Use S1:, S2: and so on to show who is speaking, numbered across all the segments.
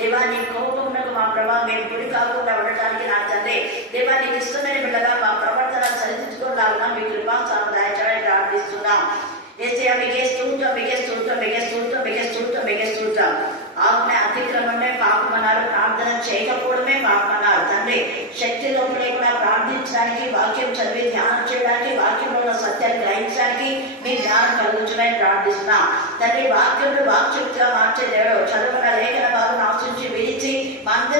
S1: దేవా నీ కోపమునకు మా ప్రభా మేము గురి కాకుండా ఉండటానికి నా తండ్రి దేవా నీకు ఇష్టమైన బిడ్డగా మా ప్రవర్తన సరిదిద్దుకోలాగా మీ కృపా చాలా దయచేయని ప్రార్థిస్తున్నాం. ఏసయ్య మీకే స్తోత్రం మీకే స్తోత్రం మీకే స్తోత్రం మీకే స్తోత్రం మీకే స్తోత్రం ఆమె అతిక్రమమే పాపమన్నారు ప్రార్థన చేయకపోవడమే పాపమన్నారు. తండ్రి శక్తి లోపు లేకుండా ప్రార్థించడానికి వాక్యం చదివి ధ్యానం చేయడానికి వాక్యంలో ఉన్న సత్యాన్ని గ్రహించడానికి మీ ధ్యానం కలుగుతుందని ప్రార్థిస్తున్నా. తండ్రి వాక్యంలో వాక్శక్తిగా మార్చే దేవుడు చదువుకున్న లేఖన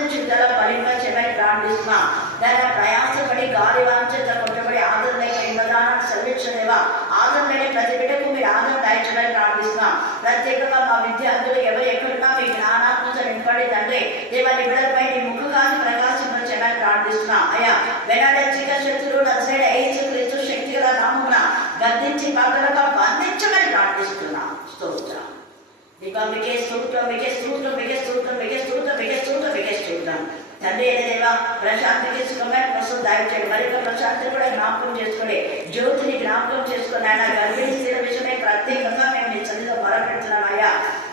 S1: మందరి చుట్టాల ఫలింప చేయమని ప్రార్థిస్తున్నాం దాని ప్రయాసపడి గాలి వాంఛత కొట్టబడి ఆదరణ లేక ఇవ్వదానాన్ని సెలవించలేవా ఆదరణ లేని ప్రతి బిడ్డకు మీరు ఆదరణ దాయించమని ప్రార్థిస్తున్నాం ప్రత్యేకంగా మా విద్యార్థులు ఎవరు ఎక్కడున్నా మీ జ్ఞానాత్మక నింపడి తండ్రి దేవాన్ని బిడ్డలపై నీ ముఖకాన్ని ప్రకాశింపచేయమని ప్రార్థిస్తున్నాం అయ్యా వెనడచ్చిక శత్రువులు నచ్చే ఐదు క్రీస్తు శక్తి గల నామమున గద్దించి పక్కనగా బంధించమని ప్రార్థిస్తున్నాం స్తోత్రం దేవా మీకే స్తోత్రం మీకే స్తోత్రం మీకే స్తోత్రం మీకే స్తోత్రం మీకే స్తోత్రం మీకే స్తోత్రం తండ్రి అయిన దేవా ప్రశాంతికి సుఖమైన ప్రస్తుతం దాయించండి కూడా జ్ఞాపకం చేసుకుని జ్యోతిని జ్ఞాపకం చేసుకుని ఆయన గర్భిణీ స్త్రీల విషయమై ప్రత్యేకంగా మేము మీ చదివిలో మొరపెడుతున్నాం అయ్యా.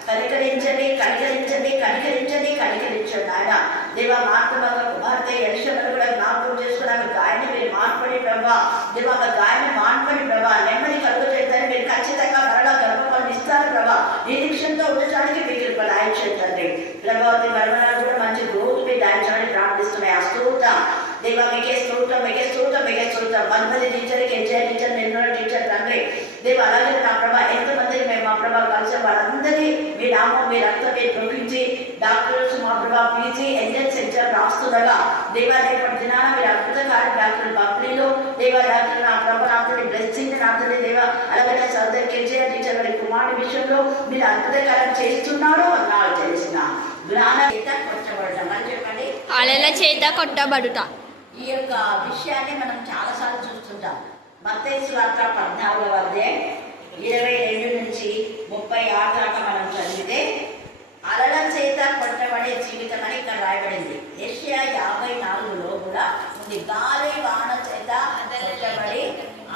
S1: కనికరించండి కనికరించండి కనికరించండి కనికరించండి ఆయన. దేవ మార్తమగ కుమార్తె యక్షలను కూడా జ్ఞాపకం చేసుకుని ఆమె గాయని మీరు మార్పడి ప్రభా. దేవ ఒక గాయని మార్పడి ప్రభా. నెమ్మది కలుగు చేద్దని మీరు ఖచ్చితంగా మరలా గర్భఫలం ఇస్తారు ప్రభా. నిరీక్షణతో ఉండటానికి మీకు కృప దాయించండి ప్రభావతి మరణాలు కూడా మంచి గ్రోత్ మీరు దాయించాలని ప్రార్థిస్తున్నాయి. ఆ స్తోత్రం దేవా మీకే స్తోత్రం మీకే స్తోత్రం మీకే స్తోత్రం. మంది టీచర్కి ఎంజాయ్ టీచర్ నిర్మల టీచర్ తండ్రి. దేవ అలాగే నా ప్రభా ఎంతమందిని మేము మా ప్రభా కలిసి వాళ్ళందరినీ మీ నామం మీ రక్తం మీరు పంపించి డాక్టర్స్ మా ప్రభా పీజీ ఎంజల్ సెంటర్ రాస్తుండగా దేవా రేపటి దినాన మీరు అద్భుతకారి డాక్టర్ బబ్లీలో దేవా డాక్టర్ నా ప్రభా నాతని బ్లెస్సింగ్ నాతని దేవా అలాగే సర్దర్ కెజే టీచర్ వారి కుమారుడి విషయంలో మీరు అద్భుతకారం చేస్తున్నారో నాకు తెలిసిన జ్ఞానం చేత కొట్టబడటం. అని చెప్పండి?
S2: అలా చేత కొట్టబడుట.
S1: ఈ యొక్క విషయాన్ని మనం చాలాసార్లు చూస్తుంటాం. మత్తేసు వార్త పద్నాలుగవ అధ్యాయం ఇరవై రెండు నుంచి ముప్పై ఆరు దాకా మనం చదివితే అలల చేత కొట్టబడే జీవితం అని ఇక్కడ రాయబడింది. ఏషియా యాభై నాలుగులో కూడా ఉంది. గాలి వాన చేత కొట్టబడి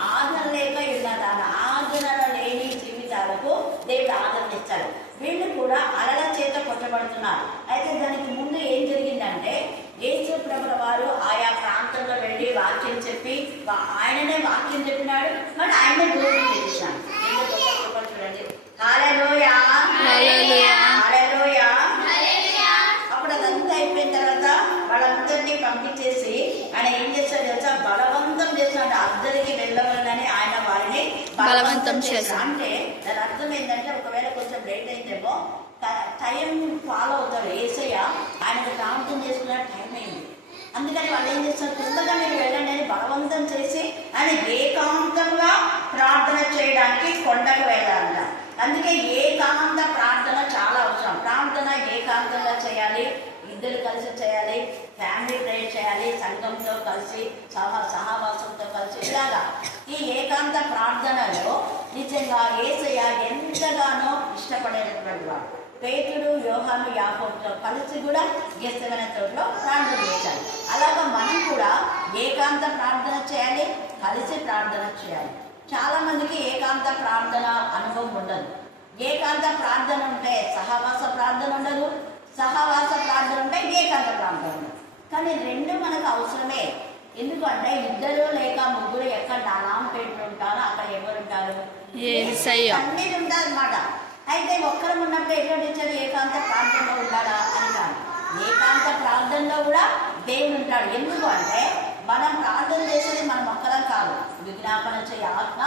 S1: ఆదరణ లేక ఉన్నదాన ఆదరణ లేని జీవితాలకు దేవుడు ఆదరణ ఇచ్చాడు. వీళ్ళు కూడా అలల చేత కొట్టబడుతున్నారు. అయితే దానికి ముందు ఏం జరిగిందంటే యేసు ప్రభుల వారు? ఆయా ప్రాంతంలో వెళ్ళి వాక్యం చెప్పి ఆయననే వాక్యం చెప్పినాడు. కానీ ఆయనే దూరం చూడండి. హల్లెలూయా. అప్పుడు అదంతా అయిపోయిన తర్వాత వాళ్ళందరినీ పంపించేసి ఆయన ఏం చేశాడు తెలుసా? బలవంతం చేశాడు. అందరికి వెళ్ళవాలని ఆయన వారిని
S2: బలవంతం చేశాడు.
S1: అంటే దాని అర్థం ఏంటంటే ఒకవేళ కొంచెం లేట్ అయితేమో ట- ఫాలో అవుతాడు. ఏసయ్య ఆయనకు ప్రార్థన చేసుకున్న టైం అందుకని వాళ్ళు ఏం చేస్తారు? తొందరగా మీరు వెళ్ళండి అని బలవంతం చేసి ఆయన ఏకాంతంగా ప్రార్థన చేయడానికి కొండకు వెళ్ళాలంట. అందుకే ఏకాంత ప్రార్థన చాలా అవసరం. ప్రార్థన ఏకాంతంగా చేయాలి ఇద్దరు కలిసి చేయాలి ఫ్యామిలీ ప్రేయర్ చేయాలి సంఘంతో కలిసి సహ సహవాసంతో కలిసి ఇలాగా ఈ ఏకాంత ప్రార్థనలో నిజంగా ఏసయ్య ఎంతగానో ఇష్టపడేటటువంటి వాడు. పేతుడు యోహాను యాకోబుతో కలిసి కూడా గెస్తమైన తోటలో ప్రార్థన చేశారు. అలాగా మనం కూడా ఏకాంత ప్రార్థన చేయాలి కలిసి ప్రార్థన చేయాలి. చాలా మందికి ఏకాంత ప్రార్థన అనుభవం ఉండదు. ఏకాంత ప్రార్థన ఉంటే సహవాస ప్రార్థన ఉండదు సహవాస ప్రార్థన ఉంటే ఏకాంత ప్రార్థన ఉండదు. కానీ రెండు మనకు అవసరమే. ఎందుకంటే ఇద్దరు లేక ముగ్గురు ఎక్కడ నానాం పెట్టి ఉంటారో అక్కడ ఎవరు ఉంటారు?
S2: యేసయ్య.
S1: అన్నీ ఉంటారు అనమాట అయితే ఒక్కరం ఉన్నప్పుడు ఎట్లా టీచర్ ఏకాంత ప్రార్థనలో ఉంటాడా అని కాదు. ఏకాంత ప్రార్థనలో కూడా దేవుడు ఉంటాడు. ఎందుకు అంటే మనం ప్రార్థన చేసేది మనం ఒక్కరం కాదు. విజ్ఞాపన చేయ ఆత్మ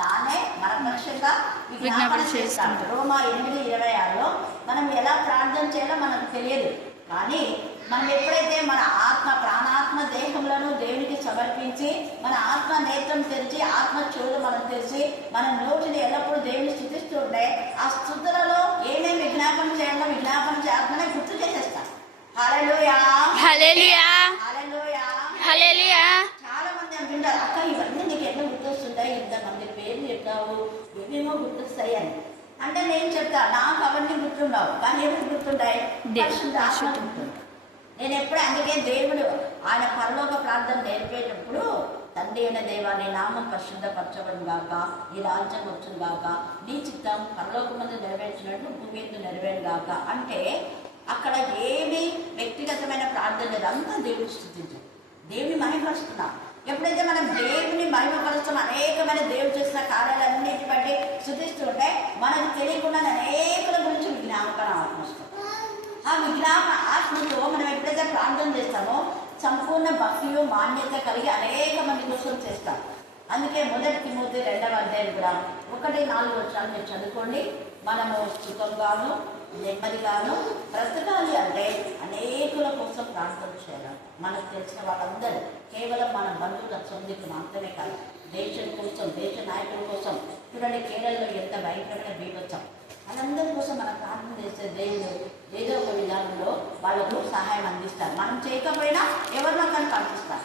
S1: తానే మన పక్షంగా విజ్ఞాపన
S2: చేస్తుంటాడు.
S1: రోమా ఎనిమిది ఇరవై ఆరులో మనం ఎలా ప్రార్థన చేయాలో మనకు తెలియదు. కానీ మనం ఎప్పుడైతే మన ఆత్మ ప్రాణాత్మ దేహములను దేవునికి సమర్పించి మన ఆత్మ నేత్రం తెరిచి ఆత్మ చెవులు మనం తెరిచి మన నోటిని ఎల్లప్పుడూ దేవుని స్థుతిస్తుంటే ఆ స్థుతులలో ఏమేమి విజ్ఞాపన చేయాలో విజ్ఞాపన చేయాలనే గుర్తు చేసేస్తాం. చాలా మంది అంటుంటారు అక్క ఇవన్నీ నీకు గుర్తొస్తుంటాయి ఇంతమంది పేర్లు చెప్పావు ఇవేమో గుర్తొస్తాయి అని. అంటే నేను చెప్తా నాకు అవన్నీ గుర్తుండవు కానీ గుర్తుంటాయి. నేను ఎప్పుడు అందుకే దేవుడు ఆయన పరలోక ప్రార్థన నేర్పేటప్పుడు తండ్రి అయిన దేవా నీ నామం పరిశుద్ధపరచబడి గాక నీ రాజ్యం వచ్చును గాక నీ చిత్తం పరలోక మంది నెరవేర్చినట్టు భూమి నెరవేరు గాక. అంటే అక్కడ ఏమి వ్యక్తిగతమైన ప్రార్థన లేదు. అంతా దేవుని స్థుతించాం దేవుని మహిమపరుస్తున్నాం. ఎప్పుడైతే మనం దేవుని మహిమపరుస్తాం అనేకమైన దేవుడు చేసిన కార్యాలన్నిటి బట్టి స్థుతిస్తుంటే మనకు తెలియకుండా అనేకుల గురించి విజ్ఞాపన ఆత్మ ఆ విజ్ఞాపన ఆత్మతో మనం ఎప్పుడైతే ప్రార్థన చేస్తామో సంపూర్ణ భక్తియు మాన్యత కలిగి అనేక మంది కోసం చేస్తాం. అందుకే మొదటి మూతి రెండవ అధ్యాయం కూడా ఒకటి నాలుగు వచ్చాలు మీరు చదువుకోండి. మనము సుఖంగాను నెమ్మదిగాను. బ్రతకాలి అంటే అనేకుల కోసం ప్రార్థన చేయాలి. మనకు తెలిసిన వాళ్ళందరూ కేవలం మన బంధువుల సొందికి మాత్రమే కాదు దేశం కోసం దేశ నాయకుల కోసం చూడండి కేరళలో ఎంత భయంకరమైన బీభత్సం వాళ్ళందరి కోసం మనం ప్రార్థన చేసే దేవుడు ఏదో ఒక విధానంలో వాళ్ళకు సహాయం అందిస్తారు. మనం చేయకపోయినా ఎవరినో కానీ పంపిస్తారు.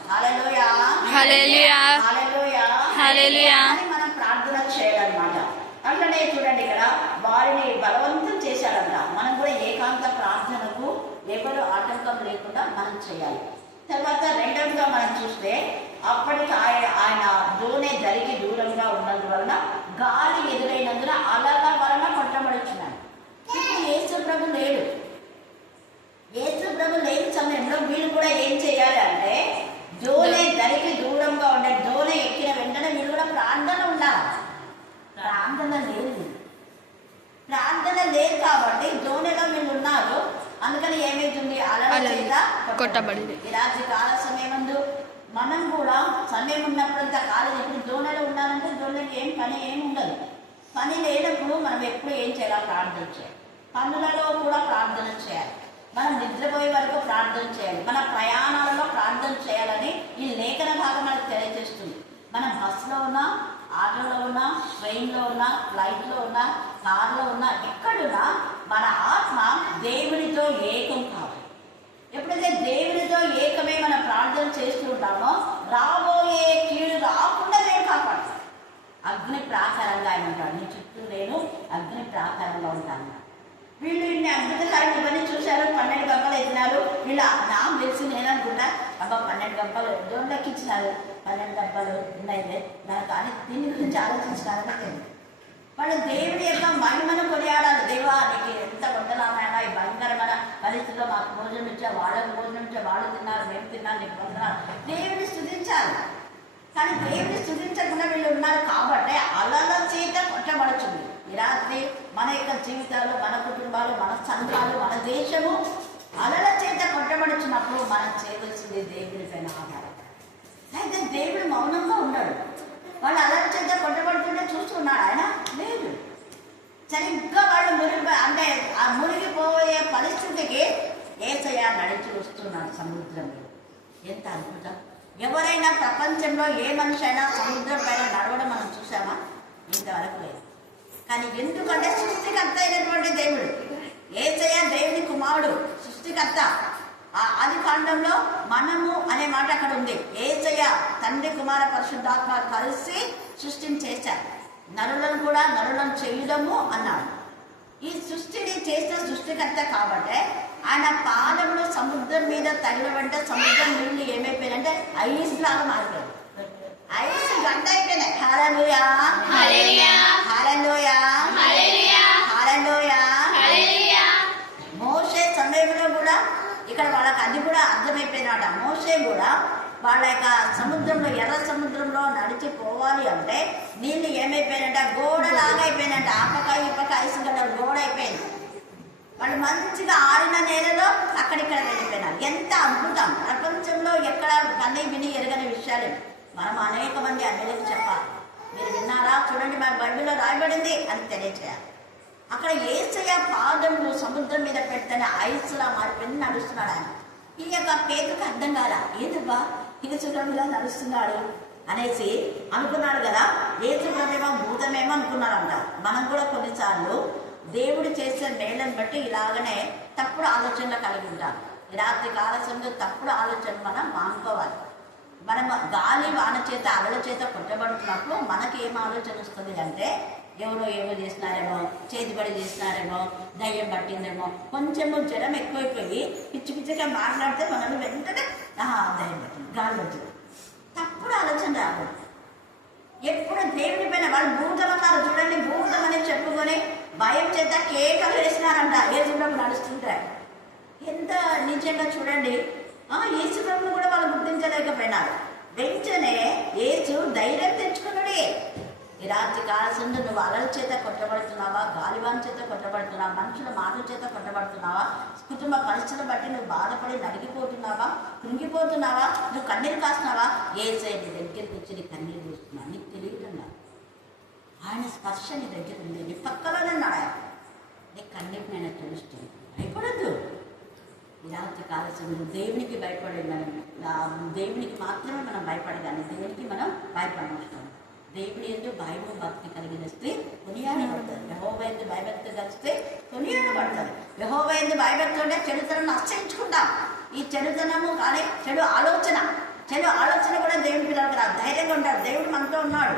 S1: మనం ప్రార్థన చేయాలన్నమాట. అట్లనే చూడండి ఇక్కడ వారిని బలవంతం చేశారంట మనం కూడా ఏకాంత ప్రార్థనకు ఎవరు ఆటంకం లేకుండా మనం చేయాలి. తర్వాత రెండవగా మనం చూస్తే అప్పటికి ఆయన ఆయన దోణి జరిగి దూరంగా ఉన్నందువలన గాలి ఎదురైనందున అలల వలన కొట్టబడుచున్నాడు. ఇప్పుడు యేసు ప్రభు లేడు. యేసు ప్రభు లేని సమయంలో వీళ్ళు కూడా ఏం చేయాలి అంటే దోణి దరికి దూరంగా ఉండే దోణి ఎక్కిన వెంటనే వీళ్ళు కూడా ప్రార్థన ఉండాలి. ప్రార్థన లేదు. ప్రార్థన లేదు కాబట్టి దోణిలో వీళ్ళు ఉన్నారు అందుకని ఏమైతుంది? అలల చేత
S2: కొట్టబడింది.
S1: రాత్రి కాల సమయమందు మనం కూడా సమయం ఉన్నప్పుడంతా కాలేజ్ ఎప్పుడు దోణిలో ఉండాలంటే దోణికి ఏం పని ఏమి ఉండదు. పని లేనప్పుడు మనం ఎప్పుడు ఏం చేయాలి ప్రార్థన చేయాలి. పనులలో కూడా ప్రార్థన చేయాలి. మనం నిద్రపోయే వరకు ప్రార్థన చేయాలి. మన ప్రయాణాలలో ప్రార్థన చేయాలని ఈ లేఖన భాగం మనకు తెలియజేస్తుంది. మనం బస్సులో ఉన్నా ఆటోలో ఉన్నా ట్రైన్లో ఉన్నా ఫ్లైట్లో ఉన్నా కార్లో ఉన్నా ఎక్కడున్నా మన ఆత్మ దేవునితో ఏకం కావాలి ఎప్పుడైతే దేవునితో ఏకమే మనం ప్రార్థన చేస్తూ ఉంటామో రాబోయే కీడు రాకుండా నేను కాపాడుతాను. అగ్ని ప్రాకారంగా ఆయన ఉంటాడు. నీ చుట్టూ నేను అగ్ని ప్రాకారంగా ఉంటాను. వీళ్ళు ఇన్ని అద్భుతకరంగా ఇవన్నీ చూశారు. పన్నెండు గంటలు ఎత్తినారు. వీళ్ళు నాకు తెలిసి నేను అనుకుంటా. అబ్బా పన్నెండు గంపలు. ఎంతో లెక్కించినారు? పన్నెండు గంపలు ఉన్నాయి దాని కానీ దీని గురించి ఆలోచించినారని తెలియదు వాళ్ళు దేవుడి యొక్క మహిమను కొనియాడాలి. దేవా నీకు ఎంత వందనాలైనా ఈ భయంకరమైన పరిస్థితిలో మాకు భోజనం ఇచ్చా వాళ్ళకు భోజనం ఇచ్చా వాళ్ళు తిన్నారు మేము తిన్నాను నీకు వందనాలు. దేవుడిని స్థుతించాలి. కానీ దేవుడిని స్థుతించకుండా వీళ్ళు ఉన్నారు కాబట్టి అలల చేత కొట్టబడుతుంది ఈ రాత్రి మన యొక్క జీవితాలు మన కుటుంబాలు మన సంఘాలు మన దేశము అలల చేత కొట్టబడుచున్నప్పుడు మనం చేయవలసింది దేవుడి పైన ఆధారం. అయితే దేవుడు మౌనంగా ఉన్నాడు. వాళ్ళు అలల చేత కొట్టబడుతుంటే చూస్తున్నాడు ఆయన లేదు సరిగ్గా వాళ్ళు మురిగి అంటే ఆ మురిగిపోయే పరిస్థితికి ఏసయ్య నడిచి వస్తున్నాడు సముద్రంలో. ఎంత అద్భుతం! ఎవరైనా ప్రపంచంలో ఏ మనిషి అయినా సముద్రం పైన నడవడం మనం చూసామా ఇంతవరకు లేదు. కానీ ఎందుకంటే సృష్టికర్త అయినటువంటి దేవుడు ఏసయ్య దేవుని కుమారుడు సృష్టికర్త. ఆ ఆది కాండంలో మనము అనే మాట అక్కడ ఉంది ఏసయ్య తండ్రి కుమార పరిశుద్ధాత్మ కలిసి సృష్టిని చేశారు. నరులను కూడా నరులను చేయడము అన్నాడు. ఈ సృష్టిని చేసిన సృష్టికర్త కాబట్టి ఆయన పాదములు సముద్రం మీద తగిన వెంట సముద్రం నీళ్ళు ఏమైపోయినాయంటే ఐస్ లాగా మారిపోయాయి ఐస్ గంట అయిపోయినాయి. Hallelujah
S2: hallelujah.
S1: ఇక్కడ వాళ్ళకి అది కూడా అర్థమైపోయినాట మోసే కూడా వాళ్ళ యొక్క సముద్రంలో ఎర్ర సముద్రంలో నడిచి పోవాలి అంటే నీళ్ళు ఏమైపోయినట్ట గోడలాగా అయిపోయినట్ట ఆ పక్క ఈ గోడ అయిపోయింది వాళ్ళు మంచిగా ఆరిన నేలలో అక్కడిక్కడ వెళ్ళిపోయినారు. ఎంత అద్భుతం. ప్రపంచంలో ఎక్కడ కన్నీ విని ఎరగని విషయాలు మనం అనేక మంది అన్నలకు చెప్పాలి. మీరు విన్నారా? చూడండి మా బైబిల్లో రాయబడింది అని తెలియచేయాలి. అక్కడ ఏసయ్య పాదములు సముద్రం మీద పెడితేనే ఐస్లా మారిపోయింది నడుస్తున్నాడు ఆయన. ఈ యొక్క పేరుకు అర్థం కాల? ఏదబ్బా? ఇది ఇలా నడుస్తున్నాడు అనేసి అనుకున్నాడు కదా. యేసుప్రభేమో భూతమేమో అనుకున్నాడంట. మనం కూడా కొన్నిసార్లు దేవుడు చేసే మేళను బట్టి ఇలాగనే తప్పుడు ఆలోచనలు కలిగి ఉంటాం రాత్రి కాలశంలో తప్పుడు ఆలోచన మనం మానుకోవాలి. మనం గాలి వాన చేత అలల చేత కొట్టబడుతున్నప్పుడు మనకి ఏం ఆలోచన వస్తుంది అంటే ఎవరో ఏమో చేసినారేమో చేతిబడి చేసినారేమో దయ్యం పట్టిందేమో కొంచెము జ్వరం ఎక్కువైపోయి పిచ్చి పిచ్చిగా మాట్లాడితే మనల్ని వెంటనే ఆహా దయ్యం పట్టింది గాలి వచ్చింది తప్పుడు ఆలోచన రాకూడదు. ఎప్పుడు దేవుని పైన వాళ్ళు భూతం అన్నారు చూడండి భూతం అని చెప్పుకొని భయం చేత కేకలు వేసినారంట. ఏసుప్రభు నడుస్తుంటే ఎంత నిజంగా చూడండి ఆ యేసు కూడా వాళ్ళు గుర్తించలేకపోయినారు. వెంటనే ఏసు ధైర్యం తెచ్చుకున్నాడే. ఈ రాత్రి కాలసందు నువ్వు అలల చేత కొట్టబడుతున్నావా గాలివాన్ చేత కొట్టబడుతున్నావా మనుషుల మాటల చేత కొట్టబడుతున్నావా కుటుంబ పరిస్థితులను బట్టి నువ్వు బాధపడి నడిగిపోతున్నావా కృంగిపోతున్నావా నువ్వు కన్నీరు కాస్తున్నావా? ఏ నీ దగ్గరికి వచ్చి నీ కన్నీరు చూస్తున్నా నీకు తెలియకుండా ఆయన స్పర్శ నీ దగ్గర ఉంది. నీ పక్కలోనే ఉన్నాడు ఆయన నీ కన్నీరు నేను తెలుస్తుంది భయపడద్దు. రాత్రి కాలశంలో దేవునికి భయపడే మనం. దేవునికి మాత్రమే మనం భయపడగానే దేవునికి మనం భయపడవచ్చు దేవుని ఎందు భయము భక్తి కలిగిన స్త్రీ కొనియాడబడతారు యహోవ ఎందు భయభక్తి కలిస్తే కొనియాడబడతారు యహోవ ఎందు భయభక్తి ఉంటే చెడుతనం అసహించుకుంటాం ఈ చెడుతనము కానీ చెడు ఆలోచన చెడు ఆలోచన కూడా దేవుని పిల్లలకు రాదు. ధైర్యంగా ఉంటారు దేవుడు మనతో ఉన్నాడు.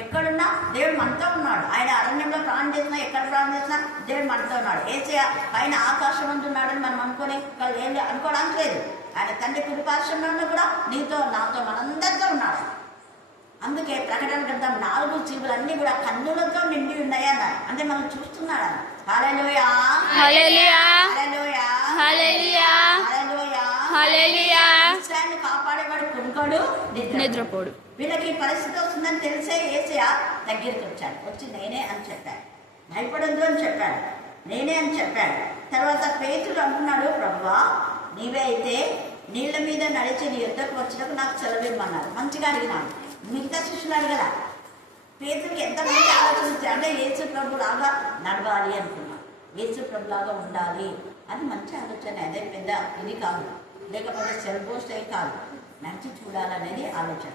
S1: ఎక్కడున్నా దేవుడు మనతో ఉన్నాడు. ఆయన అరణ్యంలో ప్రాణం చేసినా ఎక్కడ ప్రాణం చేసినా దేవుడు మనతో ఉన్నాడు. ఏసే పైన ఆకాశం ఉంటున్నాడని మనం అనుకునే ఏం అనుకోవడానికి లేదు. ఆయన తండ్రి కుడిపార్శ్వంలో కూడా నీతో నాతో మనందరితో ఉన్నాడు. అందుకే ప్రకటన గ్రంథం నాలుగు జీవులన్నీ కూడా కన్నులతో నిండి ఉన్నాయి అన్నారు అంటే మనం చూస్తున్నాడు హల్లెలూయా.
S2: హల్లెలూయా.
S1: హల్లెలూయా.
S2: హల్లెలూయా.
S1: హల్లెలూయా.
S2: హల్లెలూయా.
S1: ఇస్రాయేల్ని కాపాడేవాడు కునుకోడు నిద్ర
S2: నిద్రపోడు.
S1: వీళ్ళకి పరిస్థితి వస్తుందని తెలిసే ఏసయా దగ్గరికి వచ్చాడు. వచ్చి నేనే అని చెప్పాడు. భయపడద్దు అని చెప్పాడు. నేనే అని చెప్పాడు. తర్వాత పేతుడు అంటున్నాడు ప్రభువా నీవే అయితే నీళ్ళ మీద నడిచి నీ యుద్ధకు వచ్చినప్పుడు నాకు సెలవిమ్మన్నారు. మంచిగా అడిగినాడు. మిగతా శిష్యులు అడగల పేదలకు ఎంత మంచి ఆలోచన అంటే యేసు నడవాలి అనుకున్నాం. ఏసు ప్రభులాగా ఉండాలి అది మంచి ఆలోచన. అదే పెద్ద ఇది కాదు. లేకపోతే సెల్ పోస్ట్ అయి కాదు. నడిచి చూడాలనేది ఆలోచన.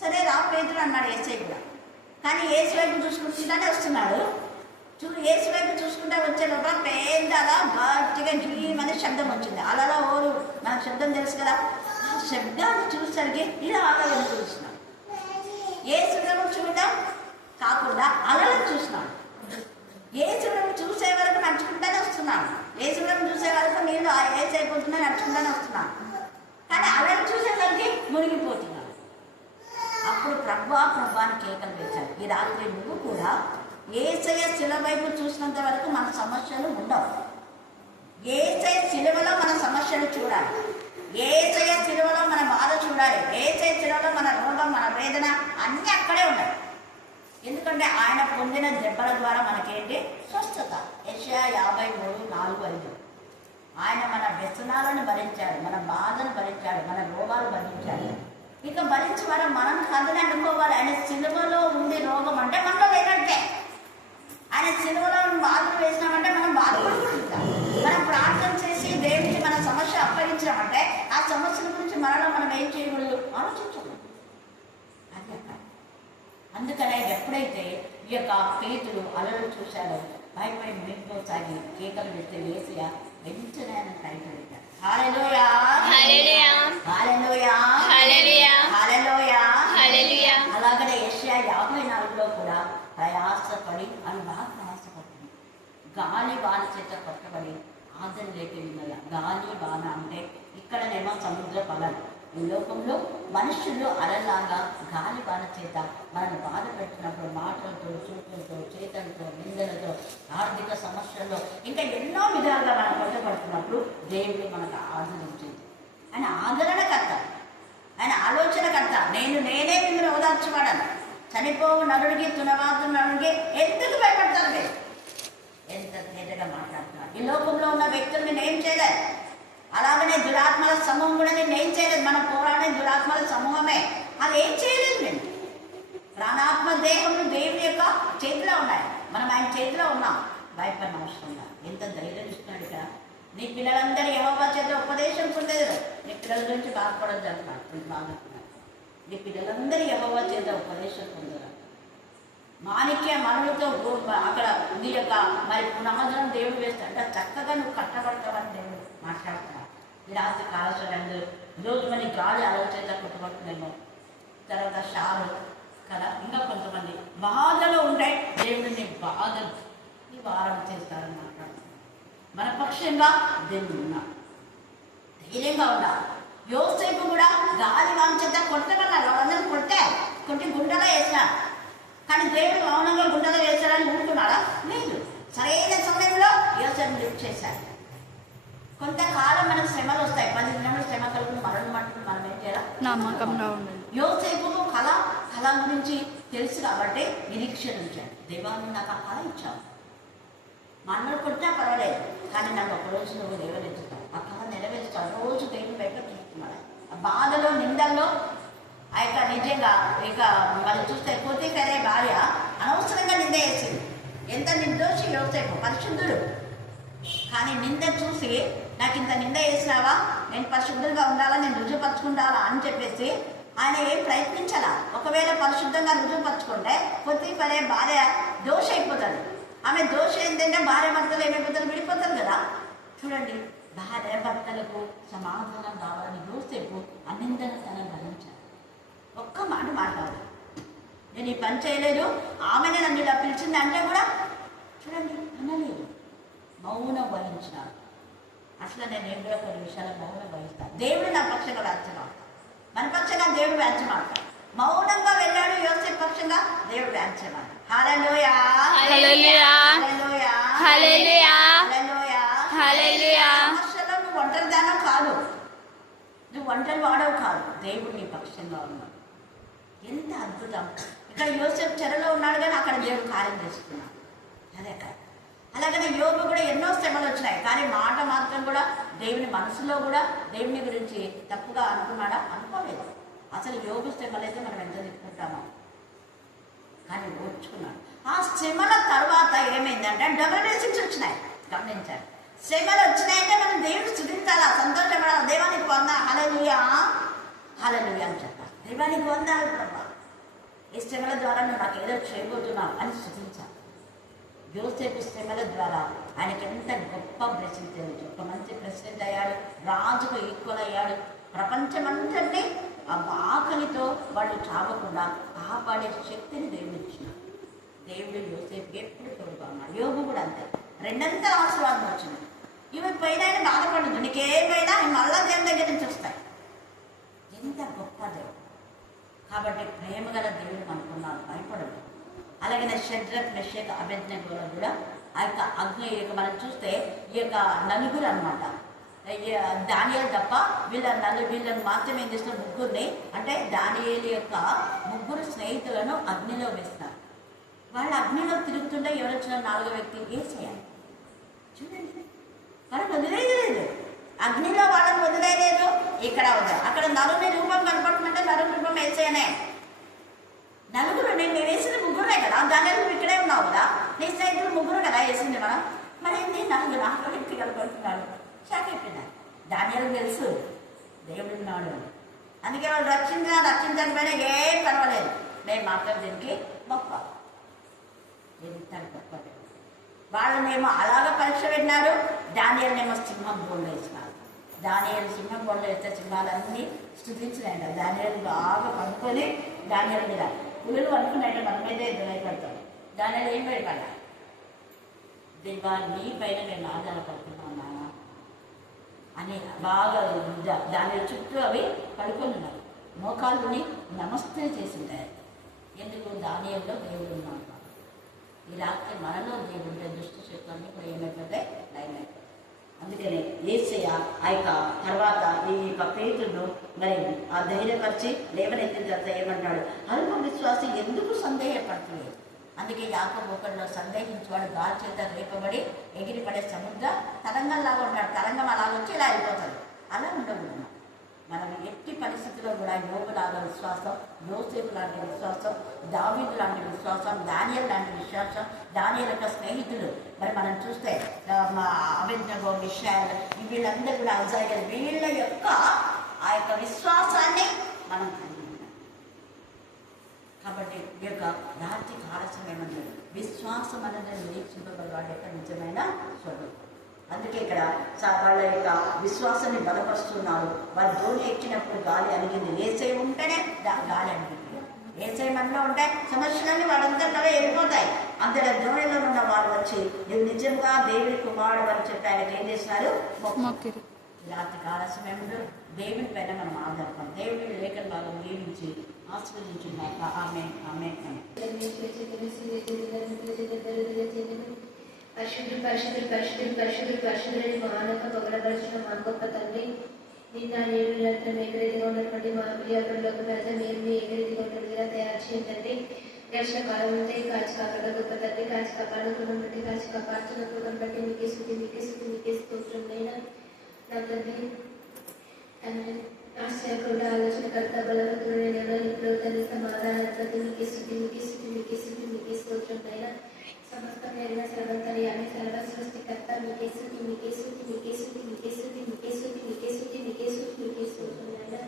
S1: సరే రా పేదలు అన్నాడు ఏసై కూడా. కానీ ఏసు వైపు చూసుకుంటుంటానే వస్తున్నాడు. చూ ఏసు వైపు చూసుకుంటా వచ్చే లోపల పెద్దగా గట్టిగా గిలీమని శబ్దం వచ్చింది. అలా ఓరు నాకు శబ్దం తెలుసు కదా? ఆ శబ్దాన్ని చూసరికి ఇలా అలా వెనుక ఏ ఏసులను చూడడం కాకుండా అలలను చూస్తున్నాడు ఏసులను చూసే వరకు నడుచుకుంటానే వస్తున్నాను. ఏసులను చూసే వరకు నేను ఆ ఏసు అయిపోతున్నా నడుచుకుంటానే వస్తున్నాను. కానీ అలలు చూసేసరికి మునిగిపోతున్నాను. అప్పుడు ప్రభా ప్రభాని కేకలు వేశాడు. ఈ రాత్రి నువ్వు కూడా ఏసయ శిల వైపు చూసినంత వరకు మన సమస్యలు ఉండవు. ఏసయ శిలవలో మన సమస్యలు చూడాలి. ఏసయ చిలువలో మన బాధ చూడాలి ఏసయ చిలువలో మన రోగం మన వేదన అన్నీ అక్కడే ఉన్నాయి. ఎందుకంటే ఆయన పొందిన దెబ్బల ద్వారా మనకేంటి? స్వస్థత. ఏషియా యాభై మూడు నాలుగు ఐదు. ఆయన మన వ్యసనాలను భరించాడు మన బాధను భరించాడు మన రోగాలు భరించాడు. ఇక భరించి మనం మనం కథని అనుకోవాలి. ఆయన సిలువలో ఉంది రోగం అంటే మనలో లేనట్టే. ఆయన సిలువలో బాధలు వేసినామంటే మనం బాధపడుతుంటాం మనం ప్రార్థన చేసి దేవునికి మన సమస్య అప్పగించామంటే ఆ సమస్యల గురించి మనలో మనం ఏం చేయకూడదు? అది అక్కడ. అందుకనే ఎప్పుడైతే ఈ యొక్క పేతులు అలలు చూశాడో భయపడి మునిగిపోసాగి కేకలు పెడితే వేసియా వెంటనే ఆయన టైం అడిగాడు. హల్లెలూయా!
S2: హల్లెలూయా.
S1: హల్లెలూయా!
S2: హల్లెలూయా.
S1: హల్లెలూయా!
S2: హల్లెలూయా.
S1: అలాగనే యెషయా యాభై నాలుగులో కూడా ప్రయాసపడి అని బాగా ప్రయాసపడుతుంది. గాలి బాణ చేత కొట్టబడి ఆదరణ లేక గాలి బాణ అంటే ఇక్కడనేమో సముద్ర పలాలు ఈ లోకంలో మనుషులు అరలాగా గాలి బాణ చేత మనల్ని బాధ పెట్టినప్పుడు మాటలతో చూపులతో చేతలతో నిందలతో ఆర్థిక సమస్యల్లో ఇంకా ఎన్నో విధాలుగా మనం కొట్టబడుతున్నప్పుడు దేవుడు మనకు ఆదరించింది ఆయన ఆదరణకర్త. ఆయన ఆలోచనకర్త. నేను నేనే మిమ్మల్ని ఓదార్చబడను చనిపోవు నరుడికి తునవాతు నరుడికి ఎందుకు భయపడతారు ఎంత తేటగా మాట్లాడుతున్నారు. ఈ లోకంలో ఉన్న వ్యక్తుల్ని నేను చేయలేదు. అలాగనే దురాత్మల సమూహం కూడా నేను ఏం చేయలేదు. మన పోరాడే దురాత్మల సమూహమే. అది ఏం చేయలేదు నేను. ప్రాణాత్మ దేహములు దేవుని యొక్క చేతిలో ఉన్నాయి. మనం ఆయన చేతిలో ఉన్నాం. భయపడిన అవసరం ఎంత ధైర్యం ఇస్తున్నాడు ఇక్కడ. నీ పిల్లలందరూ యెహోవా చేత ఉపదేశం పొందేది నీ పిల్లల గురించి బాధపడద్దు అంటున్నాడు. కొంచెం నీ పిల్లలందరూ యెహోవా చేత ఉపదేశం పొందరు? మాణిక్య మనలతో అక్కడ నీ యొక్క మరి పునమధురం దేవుడు వేస్తాడు అంటే చక్కగా నువ్వు కట్టబడతావని దేవుడు మాట్లాడుతున్నావు ఈ రాత్రి కాలసరంలో ఈరోజు మరి గాలి ఆలోచన కొట్టబడుతుందేమో. తర్వాత షారు కదా ఇంకా కొంతమంది బాధలు ఉంటాయి. దేవుడు నీ బాధలు ఈ వారం చేస్తారని మాట్లాడుతున్నాడు. మన పక్షంగా దేవుడు ఉన్నా ధైర్యంగా ఉండాలి. యోసేపు కూడా గాలి వాంచత కొట్టమన్నారు వాళ్ళందరూ కొట్టారు కొట్టి గుండెలో వేసినారు. కానీ దేవుడు మౌనంగా గుండెలో వేశాడని ఊరుకున్నాడా? లేదు. సరైన సమయంలో యోసేపు లిఫ్ట్ చేశాడు. కొంతకాలం మనకు శ్రమలు వస్తాయి. పది దినములు శ్రమ కలుగును మరణం మట్టుకు మనం ఏం చేయాలి? యోసేపుకు కళ కళ గురించి తెలుసు కాబట్టి నిరీక్షణ ఉంచాడు దేవాన్ని నాకు ఆ కళ ఇచ్చావు. మా అన్నలు కొట్టినా పర్వాలేదు. కానీ నాకు ఒక రోజు నువ్వు నెరవేర్చుతావు ఆ కళ నెరవేర్చుతావు రోజు దేవుని బయట చూస్తున్నాడు ఆ బాధలో నిందల్లో. ఆ యొక్క నిజంగా ఇక వాళ్ళు చూస్తే పోతే సరే భార్య అనవసరంగా నింద వేసింది ఎంత నిర్దోషి యోసేపు పరిశుద్ధుడు. కానీ నింద చూసి నాకు ఇంత నింద వేసినావా నేను పరిశుద్ధంగా ఉండాలా? నేను రుజువుపరచుకుంటాలా అని చెప్పేసి ఆయన ఏం ప్రయత్నించాలా. ఒకవేళ పరిశుద్ధంగా రుజువుపరచుకుంటే కొద్ది పడే భార్య దోష అయిపోతుంది ఆమె దోష ఏంటంటే భార్య భర్తలు ఏమైపోతారు విడిపోతారు కదా? చూడండి. భార్య భర్తలకు సమాధానం కావాలని యోసేపు అనిందన తన భరించారు ఒక్క మాట మాట్లాడాలి నేను ఈ పని చేయలేదు. ఆమెనే నన్ను ఇలా పిలిచింది అంటే కూడా చూడండి అనలేదు. మౌనం వహించినాడు. అట్లా నేను ఏం కూడా కొన్ని విషయాలు మౌనం వహిస్తాను. దేవుడు నా పక్షంగా వ్యాఖ్యమాడతాను మన పక్షంగా దేవుడు వ్యాఖ్యమాడతాడు మౌనంగా వెళ్ళాడు యోసేపు పక్షంగా దేవుడు హల్లెలూయా.
S2: హల్లెలూయా.
S1: హల్లెలూయా.
S2: హల్లెలూయా.
S1: హల్లెలూయా. సమస్యలో నువ్వు కాదు. నువ్వు వంటలు వాడవు కాదు. దేవుడు నీ పక్షంగా ఉన్నాడు ఎంత అద్భుతం. ఇక్కడ యోసేపు చెరలో ఉన్నాడు కానీ అక్కడ దేవుడు కార్యం చేసుకున్నాడు అదే కదా. అలాగనే యోగు కూడా ఎన్నో శ్రమలు వచ్చినాయి. కానీ మాట మాత్రం కూడా దేవుని మనసులో కూడా దేవుని గురించి తప్పుగా అనుకున్నాడా? అనుకోలేదు. అసలు యోగు శ్రమలు అయితే మనం ఎంత తిప్పుకుంటామో కానీ ఓర్చుకున్నాడు. ఆ శ్రమల తర్వాత ఏమైందంటే డబుల్ బ్లెస్సింగ్స్ వచ్చినాయి. గమనించారు శ్రమలు వచ్చినాయంటే మనం దేవుడు స్థుతించాలా? సంతోషపడాలి దేవానికి వంద హలలుయా హలలుయా అని చెప్పాలి. దేవానికి వందాలి ప్రభా? ఈ శ్రమల ద్వారా నువ్వు నాకు ఏదో చేయబోతున్నావు అని స్థుతించాలి. యోసేపు శ్రమల ద్వారా ఆయనకి ఎంత గొప్ప ప్రెసిడెంట్ అయ్యాడు ఒక మంచి ప్రెసిడెంట్ అయ్యాడు రాజుకు ఈక్వల్ అయ్యాడు. ప్రపంచమంతటి ఆ ఆకలితో వాళ్ళు చావకుండా కాపాడే శక్తిని దేవుడు ఇచ్చినాడు. దేవుడు యోసేపు ఎప్పుడు తోడుగా ఉన్నాడు. యోగు కూడా అంతే. రెండంతా ఆశీర్వాదం వచ్చింది. ఇవి పోయినా ఆయన బాధపడదు నీకేమైనా మళ్ళా దేవుని దగ్గర నుంచి వస్తాయి? ఎంత గొప్ప దేవుడు. కాబట్టి ప్రేమ గల దేవుడు అనుకున్నాను భయపడదు అలాగే షడ్రత్ మెషక్ అభ్యర్థనలో కూడా ఆ యొక్క అగ్ని యొక్క మనం చూస్తే ఈ యొక్క నలుగురు అనమాట దానియలు తప్ప వీళ్ళ నలు వీళ్ళని మాత్రం ఏం చేస్తున్న ముగ్గురిని అంటే దానియేలు యొక్క ముగ్గురు స్నేహితులను అగ్నిలో వేస్తారు. వాళ్ళు అగ్నిలో తిరుగుతుంటే ఎవరొచ్చిన నాలుగో వ్యక్తి వేసేయాలి చూడండి. వాళ్ళని వదిలేయలేదు. అగ్నిలో వాళ్ళని వదిలేయలేదు ఇక్కడ ఉంది అక్కడ నలుగురి రూపం కనపడుతుందంటే నలుగురి రూపం వేసేనే నలుగురు నేను వేసిన ముగ్గురే కదా? దాని నువ్వు ఇక్కడే ఉన్నావు కదా? నీ స్నేహితులు ముగ్గురు కదా వేసింది మనం? మరి ఏంది? నలుగురు నాలుగు వ్యక్తి కనుకుంటున్నాడు షాక్ అయిపోయినాడు దానియాలు తెలుసు. దేవుడు ఉన్నాడు. అందుకే వాళ్ళు రక్షించినా రక్షించకపోయినా ఏం పర్వాలేదు. నేను మాత్రం దీనికి గొప్ప. ఎంత గొప్ప వాళ్ళనేమో అలాగ పరీక్ష పెట్టినారు. దానియల్నేమో సింహం బోళ్ళు వేసినారు. దానియలు సింహం బోళ్ళు వేస్తే సింహాలన్నీ స్థుతించినాయంట. దానియలు బాగా పడుకొని దానియలు మీద పులులు అనుకున్నాయంటే మన మీద భయపడతాం దానియలు ఏం భయపడ్డా దేవా నీ పైన నేను ఆధారపడుతున్నాను నాన్న అని బాగా దాని చుట్టూ అవి పడుకొని ఉన్నారు. మోకాళ్ళుని నమస్తే చేసింటాయి. ఎందుకు? దానియంలో దేవుడు ఉన్నాడు ఈ రాత్రి మనలో దేవుడి దుష్ట శక్తులన్నీ కూడా ఏమైపోతే లైన్ అందుకనే ఏసయ్య ఆ యొక్క తర్వాత ఈ యొక్క పేతులను మరి ఆ ధైర్యపరిచి లేవనెత్తిన తర్వాత ఏమంటాడు అల్ప విశ్వాసి ఎందుకు సందేహపడతలేదు? అందుకే యాకబ్ ఒకరిలో సందేహించేవాడు గాలి చేత రేపబడి ఎగిరిపడే సముద్ర తరంగంలాగా ఉంటాడు తరంగం అలా వచ్చి ఇలా అయిపోతాడు అలా ఉండకూడదు. మనం ఎట్టి పరిస్థితుల్లో కూడా యోగు లాగా విశ్వాసం యోసేపు లాంటి విశ్వాసం దావీదు లాంటి విశ్వాసం దానియల్ లాంటి విశ్వాసం దానియల్ యొక్క స్నేహితులు. మరి మనం చూస్తే మా అభిజ్ఞగో విషయాలు వీళ్ళందరూ కూడా అజాయలు. వీళ్ళ యొక్క ఆ యొక్క విశ్వాసాన్ని మనం కాబట్టి ఈ యొక్క రాత్రి ఆలస్యం ఏమన్నది విశ్వాసం అనేది నిరీక్షింపబడి యొక్క నిజమైన స్వరూపం అందుకే ఇక్కడ వాళ్ళ యొక్క విశ్వాసాన్ని బలపరుస్తున్నారు వాళ్ళు ధోని ఎక్కినప్పుడు గాలి అలిగింది ఏసై ఉంటేనే దా- గాలి అలిగింది ఏసై మనలో ఉంటే సమస్యలన్నీ వాళ్ళందరిలో వెళ్ళిపోతాయి అందులో ధోనిలో ఉన్న వాళ్ళు వచ్చి ఇది నిజంగా దేవుడి కుమారుడు అని చెప్పి ఆయనకి ఏం.
S2: మొక్కిరి
S1: రాత్రి కాల సమయంలో దేవుని పైన మనం ఆధారపడం దేవుని లేఖన భాగం జీవించి ఆశీర్వదించున్నాక ఆమె ఆమె
S3: పరిశుద్ధులు పరిశుద్ధులు పరిశుద్ధులు పరిశుద్ధులు పరిశుద్ధులని మానక పొగడపరిచిన మా గొప్ప తండ్రి. నిన్న నేను నిరంతరం ఏకరీతిగా ఉన్నటువంటి మా ప్రియాకులకు ప్రజ మీరు మీ ఏకరీతిగా ఉన్నట్టుగా తయారు చేయండి రక్షణ కాలం ఉంటే కాచి కాపాడ గొప్ప తండ్రి కాచి కాపాడుకున్న బట్టి కాచి కాపాడుతున్న బట్టి మీకే స్థుతి మీకే స్థుతి మీకే స్తోత్రం. అయినా నా తండ్రి ఆశ్చర్యకుడు ఆలోచనకర్త బలవంతుడు నేను ఇప్పుడు తల్లి సమాధానపతి మీకే స్థుతి మీకే స్థుతి మీకే స్థుతి మీకే స్తోత్రం అయినా సమస్త మేరిన సర్వంతర్యామి సర్వ సృష్టికర్త మీకే స్థుతి మీకే స్థుతి మీకే స్థుతి మీకే స్థుతి మీకే స్థుతి మీకే స్థుతి మీకే స్థుతి మీకే స్తోత్రం అయినా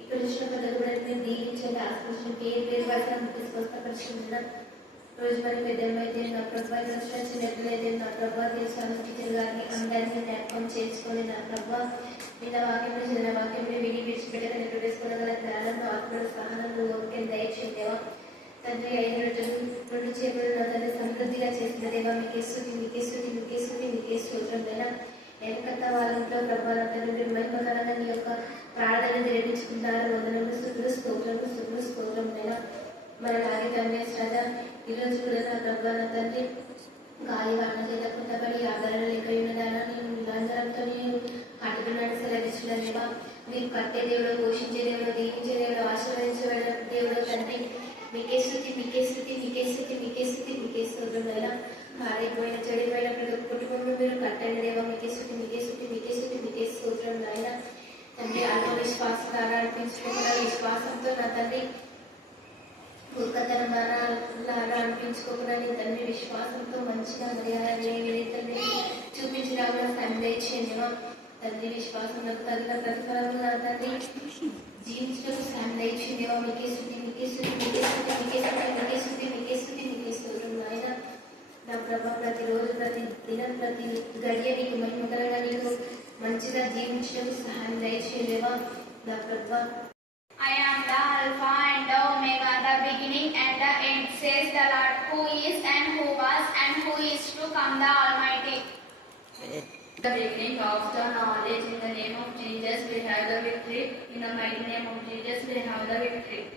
S3: ఇక్కడ వచ్చిన పెద్ద కూడా మీరు దీవించండి ఆశ్రయించిన పేరు పేరు వరకు మీకు స్వస్థపరిచిన రోజు మరి పెద్దమైతే నా ప్రభా వచ్చినట్లయితే నా ప్రభా దేశాన్ని టీచర్ గారిని అందరినీ జ్ఞాపకం చేసుకొని నా ప్రభా నిన్న వాక్యం చిన్న వాక్యం విని విడిచిపెట్టక నిద్ర వేసుకోగల జ్ఞానం ఆత్మడు సహనం ఓకే దయచేదేవా తండ్రి ఐదు రోజులు రెండు చేతులు నా తండ్రి సమృద్ధిగా చేసిన దేవా మీకే స్థుతి మీకే స్థుతి మీకే స్థుతి మీకే స్తోత్రం అయినా వెనకత వాళ్ళంతో ప్రభావ తండ్రి మహిమకరంగా నీ యొక్క ప్రార్థన నిర్మించుకుంటారు వందనము స్థుతులు స్తోత్రములు స్థుతులు స్తోత్రం అయినా మరి అలాగే తండ్రి శ్రద్ధ. ఈరోజు కూడా నా ప్రభావం తండ్రి గాలి వాన చేత కుంటపడి ఆదరణ లేక ఉన్నదానా నేను నిరంతరంతో నేను అడుగున్నాడు సెలవిచ్చిన దేవా మీరు కట్టే దేవుడు పోషించే దేవుడు దీవించే దేవుడు ఆశీర్వదించే దేవుడు తండ్రి. మీకే స్థుతి మీకే స్థుతి మీకే స్థుతి మీకే స్థుతి మీకే స్తోత్రం అయినా చెడిపోయిన ప్రతి ఒక్క కుటుంబంలో మీరు కట్టండి దేవా మీకే స్థుతి మీకే స్థుతి మీకే స్థుతి మీకే స్తోత్రం నాయన తండ్రి ఆత్మవిశ్వాసం ద్వారా అనిపించుకోకుండా విశ్వాసంతో నా తండ్రి మూర్ఖతనం ద్వారా అనిపించుకోకుండా నీ తండ్రి విశ్వాసంతో మంచిగా మర్యాద తండ్రి చూపించడానికి సందేశమా తండ్రి విశ్వాసం తగిన ప్రతిఫలం నా తండ్రి జీవించడం సందేశమేవా మీకే స్థుతి మీకే స్థుతి మీకే స్థుతి మీకే స్థుతి మీకే స్థుతి మీకే స్థుతి మీకే స్తోత్రం నాయన నా ప్రభా ప్రతిరోజు ప్రతి దినం ప్రతి గడియ నీకు మహిమకరంగా నీకు మంచిగా జీవించడం సహాయం దయచేయలేవా నా ప్రభా
S4: I am the Alpha and the Omega, the beginning and the end, says the Lord, who is and who was and who is to come, the Almighty.
S5: The beginning of the knowledge in the name of Jesus we have the victory. In the mighty name of Jesus we have the victory.